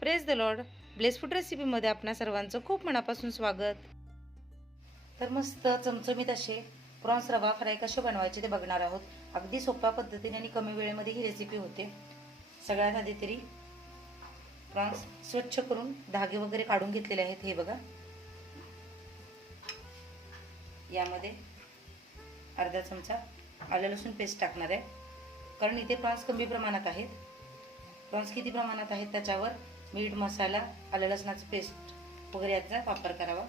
Praise the lord. Bless food रेसिपीमध्ये आपणा सर्वांचं खूप मनापासून स्वागत. तर मस्त चमचमीत असे प्रॉन्स रवा फ्राय कसे बनवायचे ते बघणार आहोत. अगदी सोप्या पद्धतीने आणि कमी वेळेमध्ये ही रेसिपी होते. सगळ्यात आधी तरी प्रॉन्स स्वच्छ करून धागे वगैरे काढून घेतलेले आहेत. हे बघा, यामध्ये अर्धा चमचा आलं लसूण पेस्ट टाकणार आहे, कारण इथे प्रॉन्स कमी प्रमाणात आहेत. प्रॉन्स किती प्रमाणात आहेत त्याच्यावर मीठ, मसाला, आलं लसणाचं पेस्ट वगैरे याचा वापर करावा.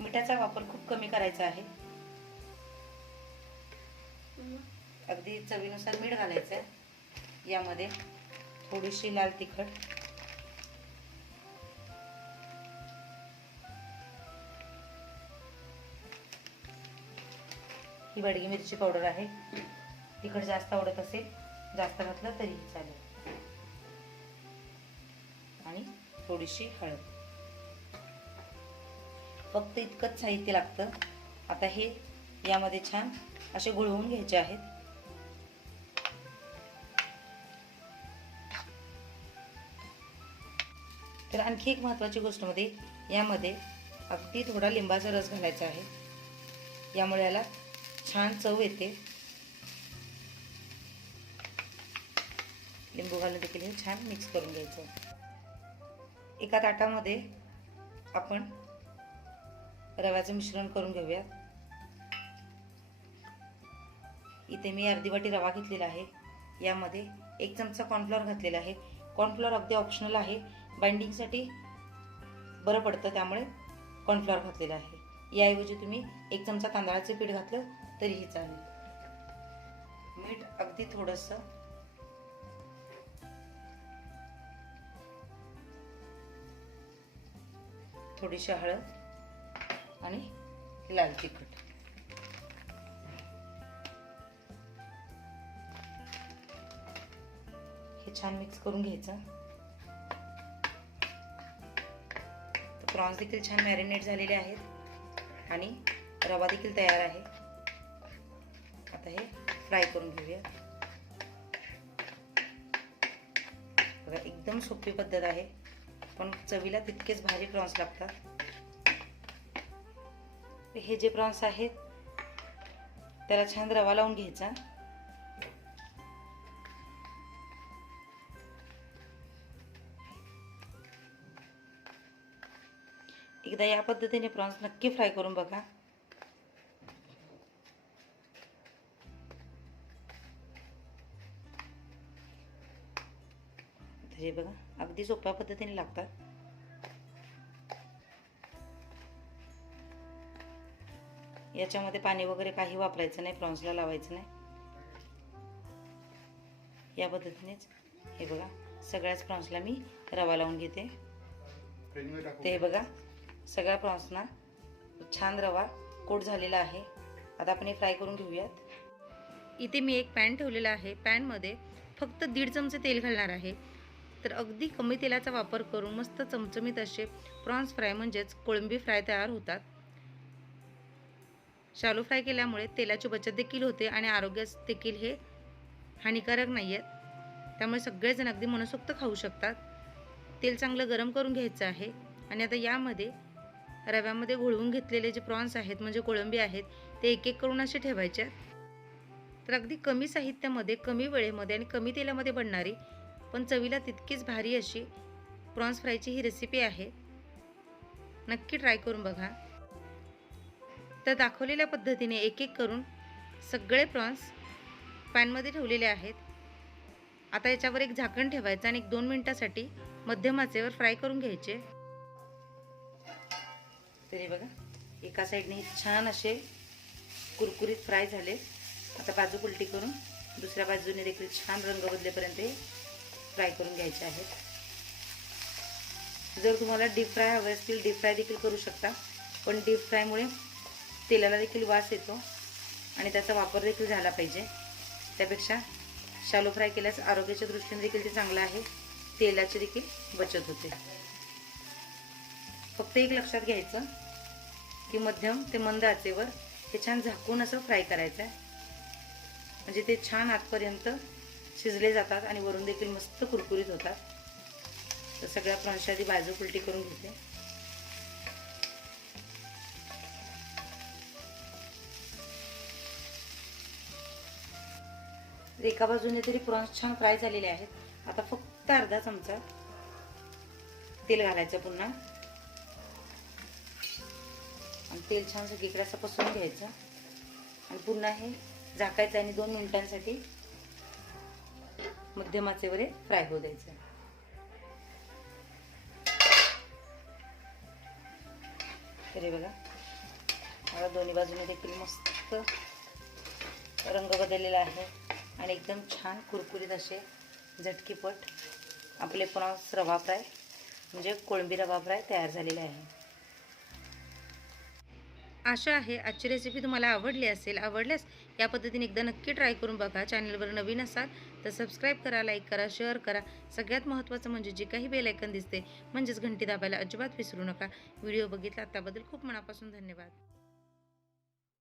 मिठाचा वापर खूप कमी करायचा आहे. अगदी चवीनुसार मीठ घालायचं आहे. यामध्ये थोडीशी लाल तिखट, ही बडगी मिरची पावडर आहे. तिखट जास्त आवडत असेल जास्त घातलं तरीही चालेल, आणि थोडीशी हळद. फक्त इतकंच साहित्य लागतं. आता हे यामध्ये छान असे घोळवून घ्यायचे आहेत. तर आणखी एक महत्त्वाची गोष्ट मध्ये यामध्ये अगदी थोडा लिंबाचा रस घालायचा आहे. यामुळे याला छान चव येते. लिंबू घालून देखील हे छान मिक्स करून घ्यायचं. एका ताटामध्ये आपण रव्याचं मिश्रण करून घेऊया. इथे मी अर्धी वाटी रवा घेतलेला आहे. यामध्ये 1 चमचा कॉर्नफ्लॉवर घातलेला आहे. कॉर्नफ्लॉवर अगदी ऑप्शनल आहे, बाइंडिंगसाठी बरं पडतं त्यामुळे कॉर्नफ्लॉवर घातलेला आहे. याऐवजी तुम्ही 1 चमचा तांदळाचे पीठ घातलं तरीही चालेल. मीठ अगदी थोडंसं, थोडीशी हळद आणि लाल तिखट. हे छान मिक्स करून घ्यायचं. प्रॉन्स देखील छान मॅरिनेट झालेले आहेत आणि रवा देखील तयार आहे. आता हे फ्राय करून घेऊया. बघा, एकदम सोपी पद्धत आहे, पण चवीला तितकेच भारी प्रॉन्स लागतात. हे जे प्रॉन्स आहेत त्याला छान रवा लावून घ्यायचा. एकदा या पद्धतीने प्रॉन्स नक्की फ्राय करून बघा. हे बघा, अगदी सोप्या पद्धतीने लागतात. याच्यामध्ये पाणी वगैरे काही वापरायचं नाही, प्रॉन्सला लावायचं नाही. या पद्धतीनेच हे बघा, सगळ्याच प्रॉन्सला मी रवा लावून घेते. ते बघा, सगळ्या प्रॉन्सना छान रवा कोट झालेला आहे. आता आपण हे फ्राय करून घेऊयात. इथे मी एक पॅन ठेवलेला आहे. पॅनमध्ये फक्त 1.5 चमचे तेल घालणार आहे. तर अगदी कमी तेलाचा वापर करून मस्त चमचमीत असे प्रॉन्स फ्राय म्हणजेच कोळंबी फ्राय तयार होतात. शालो फ्राय केल्यामुळे तेलाची बचत देखील होते आणि आरोग्यास देखील हे हानिकारक नाही आहेत. त्यामुळे सगळेजण अगदी मनसोक्त खाऊ शकतात. तेल चांगलं गरम करून घ्यायचं आहे. आणि आता यामध्ये रव्यामध्ये घोळवून घेतलेले जे प्रॉन्स आहेत म्हणजे कोळंबी आहेत ते एक एक करून असे ठेवायचे. तर अगदी कमी साहित्यामध्ये, कमी वेळेमध्ये आणि कमी तेलामध्ये बनणारी पण चवीला तितकीच भारी अशी प्रॉन्स फ्रायची ही रेसिपी आहे. नक्की ट्राय करून बघा. तर दाखवलेल्या पद्धतीने एक एक करून सगळे प्रॉन्स पॅनमध्ये ठेवलेले आहेत. आता याच्यावर एक झाकण ठेवायचं आणि 1-2 मिनिटासाठी मध्यम आचेवर फ्राय करून घ्यायचे. तरी बघा, एका साईडने छान असे कुरकुरीत फ्राय झाले. आता बाजू उलटी करून दुसऱ्या बाजूने देखील छान रंग बदलेपर्यंत फ्राय करून घ्यायचे आहेत. जर तुम्हाला डीप फ्राय हवे असतील डीप फ्राय देखील करू शकता, पण डीप फ्रायमुळे तेलाला देखील वास येतो आणि त्याचा वापर देखील झाला पाहिजे. त्यापेक्षा शालो फ्राय केल्यास आरोग्याच्या दृष्टीने देखील ते चांगलं आहे, तेलाची देखील बचत होते. फक्त एक लक्षात घ्यायचं की मध्यम ते मंद आचेवर हे छान झाकून असं फ्राय करायचं आहे, म्हणजे ते छान आतपर्यंत शिजले जातात आणि वरून देखील मस्त कुरकुरीत होतात. तर सगळ्या प्रॉन्सच्या आधी बाजू उलटी करून घेते. एका बाजूने तरी प्रॉन्स छान फ्राय झालेले आहेत. आता फक्त अर्धा चमचा तेल घालायचं पुन्हा आणि तेल छान सगळीकडे असं पसरून घ्यायचं आणि पुन्हा हे झाकायचं आणि 2 मिनिटांसाठी मध्यम आचेवर फ्राय होऊ द्यायचं. तरी बघा मला दोन्ही बाजूने देखील मस्त रंग बदललेला आहे आणि एकदम छान कुरकुरीत असे झटकीपट आपले प्रॉन्स रवा फ्राय म्हणजे कोळंबी रवा फ्राय तयार झालेले आहे. आशा आहे आजची रेसिपी तुम्हाला आवडली असेल. आवडल्यास या पद्धतीने एकदा नक्की ट्राय करून बघा. चॅनलवर नवीन असाल तर सबस्क्राईब करा, लाईक करा, शेअर करा. सगळ्यात महत्त्वाचं म्हणजे जे काही बेल आयकॉन दिसते म्हणजेच घंटी दाबायला अजिबात विसरू नका. व्हिडिओ बघितला त्याबद्दल खूप मनापासून धन्यवाद.